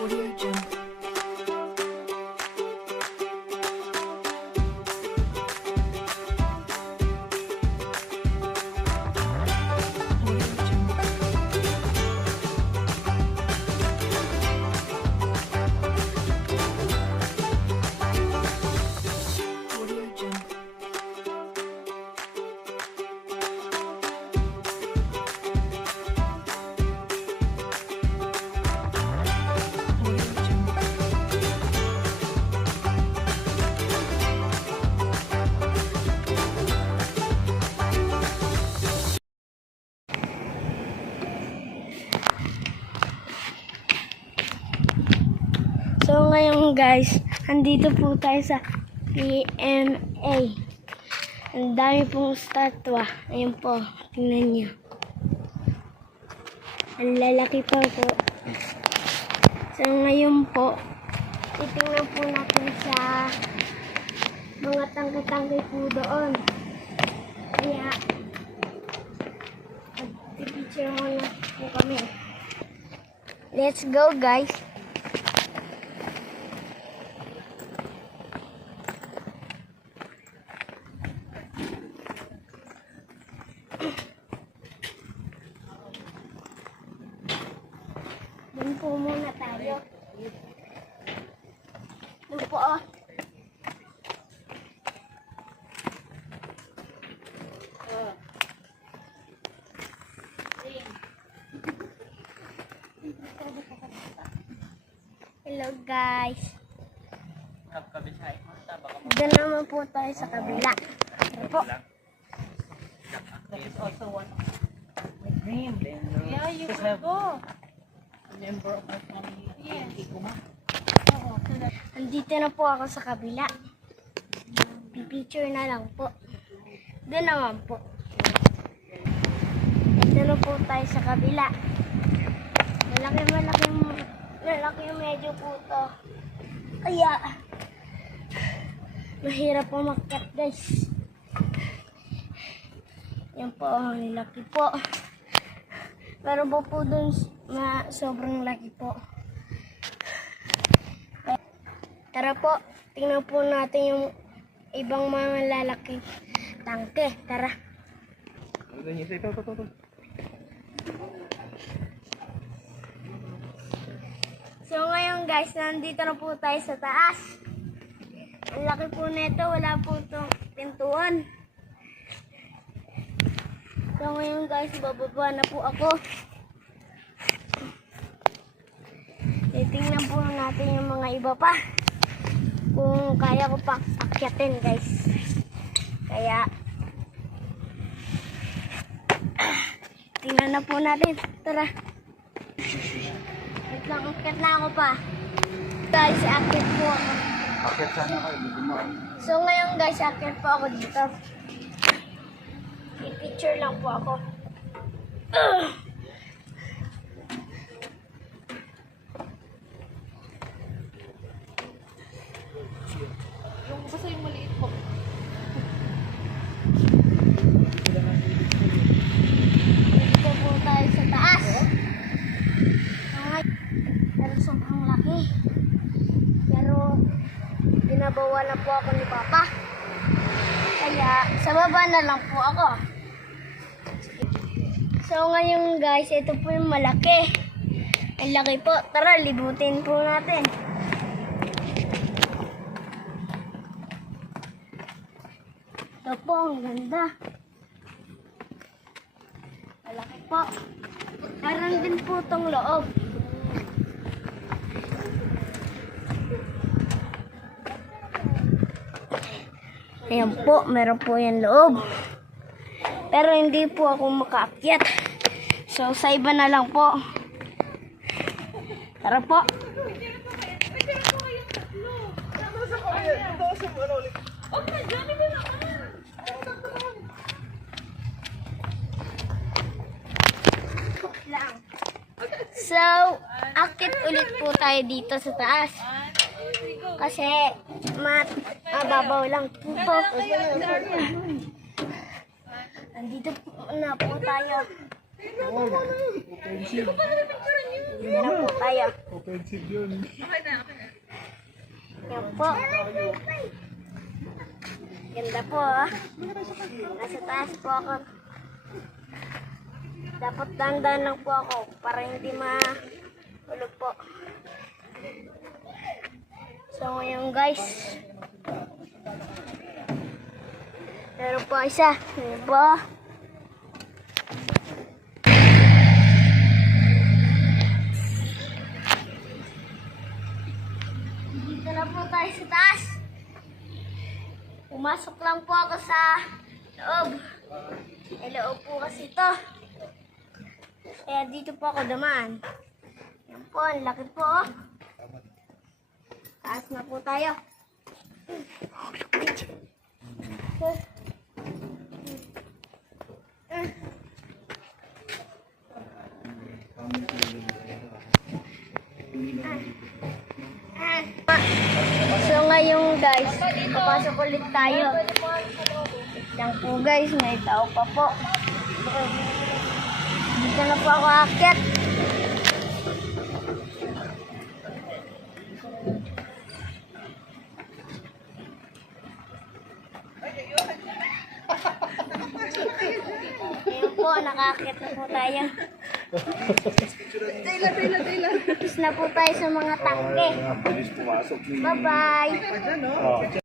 Audio Jungle. Audio Jungle. Audio Jungle. So ngayon guys, andito po tayo sa PMA. Ang dami pong statwa. Ayun po, tingnan nyo. Ang lalaki pa po. So ngayon po, titingnan po natin sa mga tangke-tangke po doon. Kaya, picture muna po kami. Let's go guys! Doon po muna tayo. Doon po oh. Hello guys. Doon naman po tayo sa kabila. Ano po? Yeah, you can go. Member of my family. Yes. Andito na po ako sa kabila. Pipicture na lang po. Doon naman po. Ito na po tayo sa kabila. Malaki medyo po to. Kaya, mahirap po makyat guys. Yan po, ang laki po. Pero po dun sobrang laki po. Tara po, tingnan po natin yung ibang mga lalaki tangke. Tara. So ngayon guys, nandito na po tayo sa taas. Ang laki po nito, wala po itong pintuan. So ngayon guys, bababa na po ako. Titingnan po natin yung mga iba pa. Kung kaya ko pa akyatin guys. Kaya, tingnan na po natin. Tara. Wait lang, akyat na ako pa. Guys, akyat po ako. Akyat sana kayo, So ngayon guys, akyat po ako dito. I-picture lang po ako. Yung basta yung maliit po. Dito po tayo sa taas. Pero sobrang laki. Pero binabawa na po ako ni Papa. Kaya sa baba na lang po ako. So ngayon guys, ito po yung malaki. Ang laki po. Tara, libutin po natin. Ito po, ang ganda. Malaki po. Parang din po itong loob. Ayan po, meron po yung loob. Pero hindi po ako makaakyat. So, sa iba na lang po. Tara po. So, akit ulit po tayo dito sa taas. Kasi, mababaw lang po. Nandito na po tayo. Dito na po tayo. Offensive yun. Yan po. Ganda po ah. Nasa taas po ako. Dapat dandan lang po ako para hindi mahulog po. So ngayon guys. Meron po isa. Ayan po. Dito na po tayo sa taas. Pumasok lang po ako sa loob. Loob po kasi ito. Kaya dito po ako dumaan. Yan po, ang laki po. Oh. Taas na po tayo. So ngayon guys, papasok ulit tayo. Yan po guys, may tao pa po. Dito na po ako aakyat. Ayun po, nakaakyat na po tayo. Tapos na po tayo sa mga tangke. Bilis pumasok. Bye-bye! Oh.